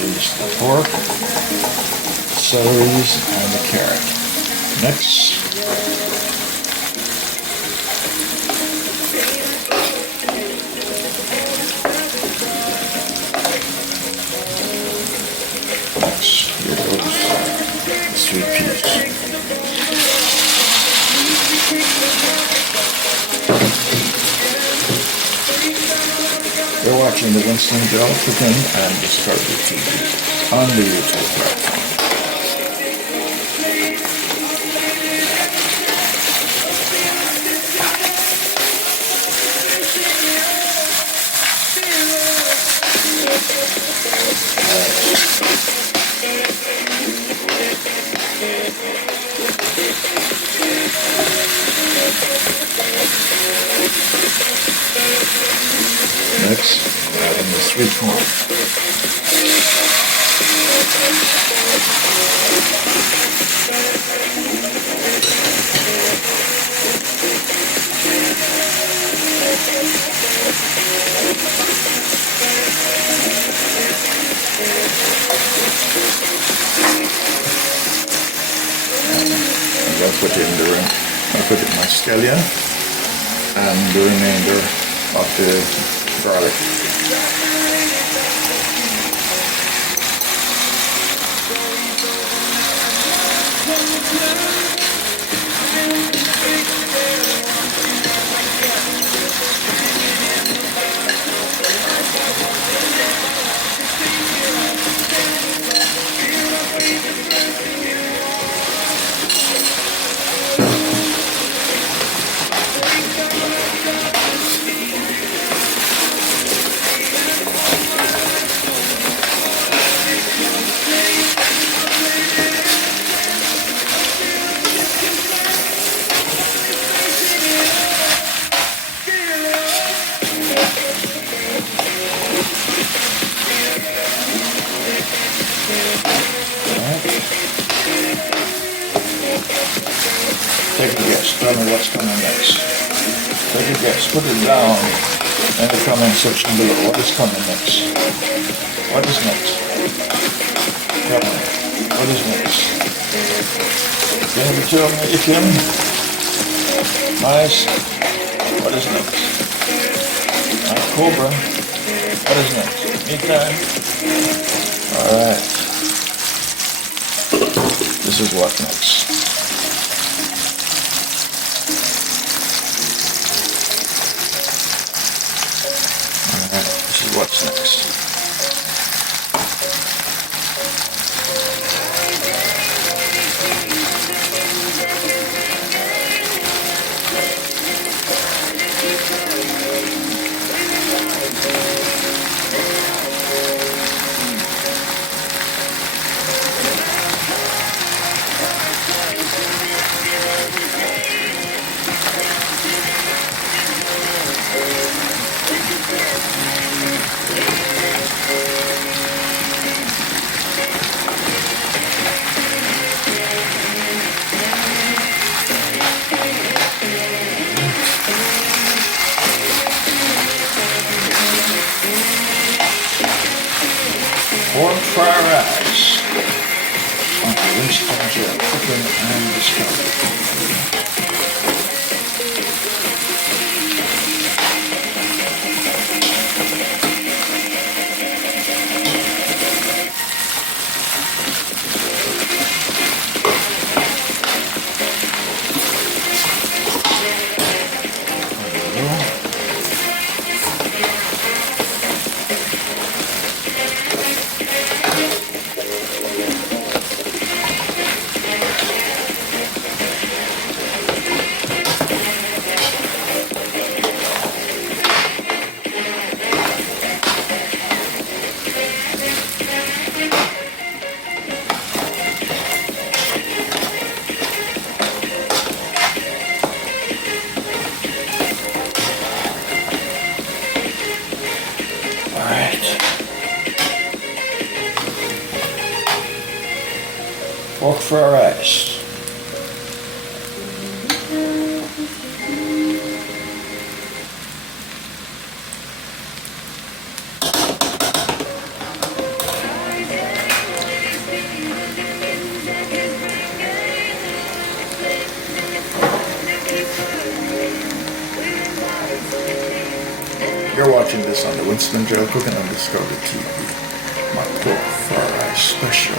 is the pork, celeries, and the carrot. Mix. Here goes the sweet peas. You're watching the Winston Cooking and Discovery TV on the YouTube platform. Next, adding the sweet corn. I'll put in my scallion and the remainder of the garlic. Take a guess, tell me what's coming next. Take a guess, put it down in the comment section below. What is coming next? What is next? Tell me, what is next? Can you tell me if you nice? What is next? Cobra, what is next? Meat time? Alright. This is what next. This is what's next. Pork fried rice on the Winston Cooking and Discovery. Pork fried rice. watching this on the Winston Gel Cooking on Discovery TV. My pork fried rice special.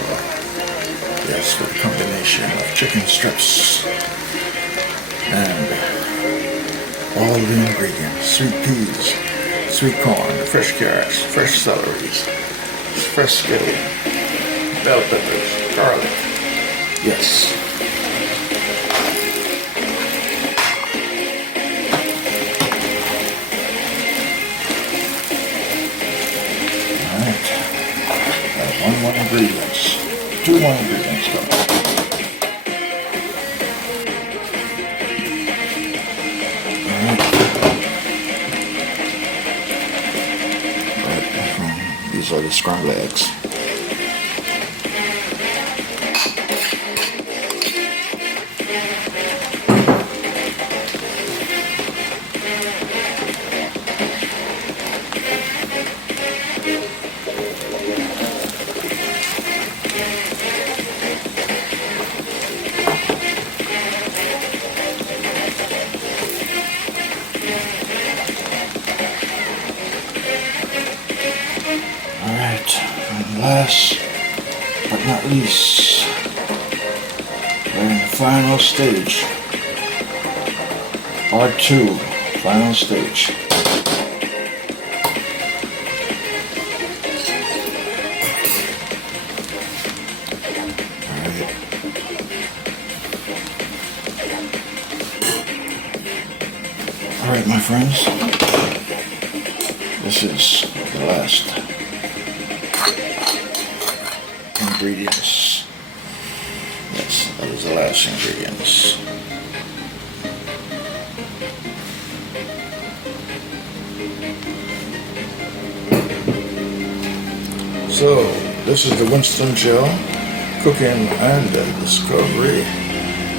Yes, with a combination of chicken strips and all the ingredients. Sweet peas, sweet corn, fresh carrots, fresh celeries, fresh scallion, bell peppers, garlic. Yes. One more ingredients. Two more ingredients coming. Alright, these are the scrambled eggs. And last but not least, we're in the final stage. Part 2, final stage. Alright, my friends, this is the last ingredients. Yes, that is the last ingredients. So, this is the Winston Gel Cooking and Discovery.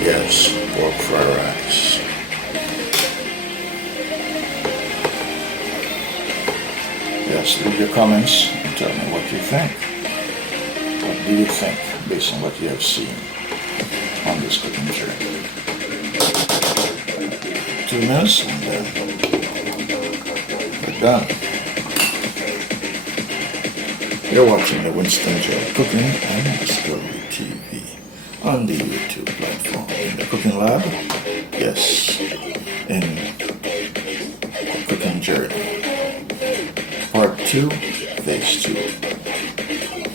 Yes, pork fried rice. Yes, leave your comments and tell me what you think. What do you think based on what you have seen on this cooking journey? 2 minutes and then we're done. You're watching the Winston Gel Cooking and Discovery TV on the YouTube platform. In the cooking lab, yes, in the cooking journey. Part 2, phase 2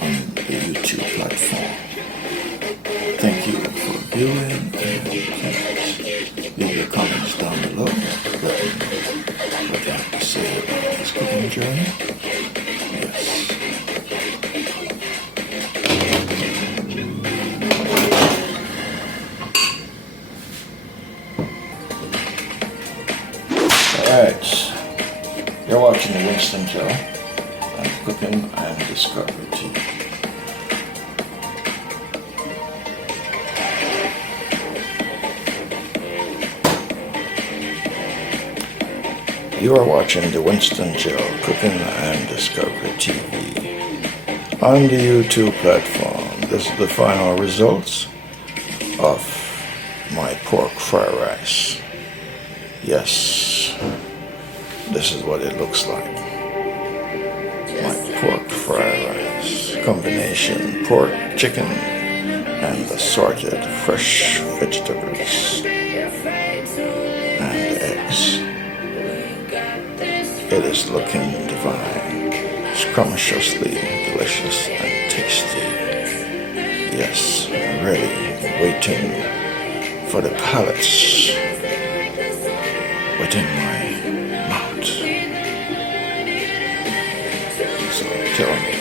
on the YouTube platform. Thank you for viewing and please leave your comments down below. Let me know what you have to say about this cooking journey. Yes. Alright. You're watching the Winston Gel and Cooking and Discovery TV. You are watching the Winston Gel Cooking and Discovery TV on the YouTube platform. This is the final results of my pork fried rice. Yes, this is what it looks like. My pork fried rice. Combination pork, chicken, and assorted fresh vegetables and eggs. It is looking divine, scrumptiously delicious and tasty. Yes, ready, waiting for the palates within my mouth. So tell me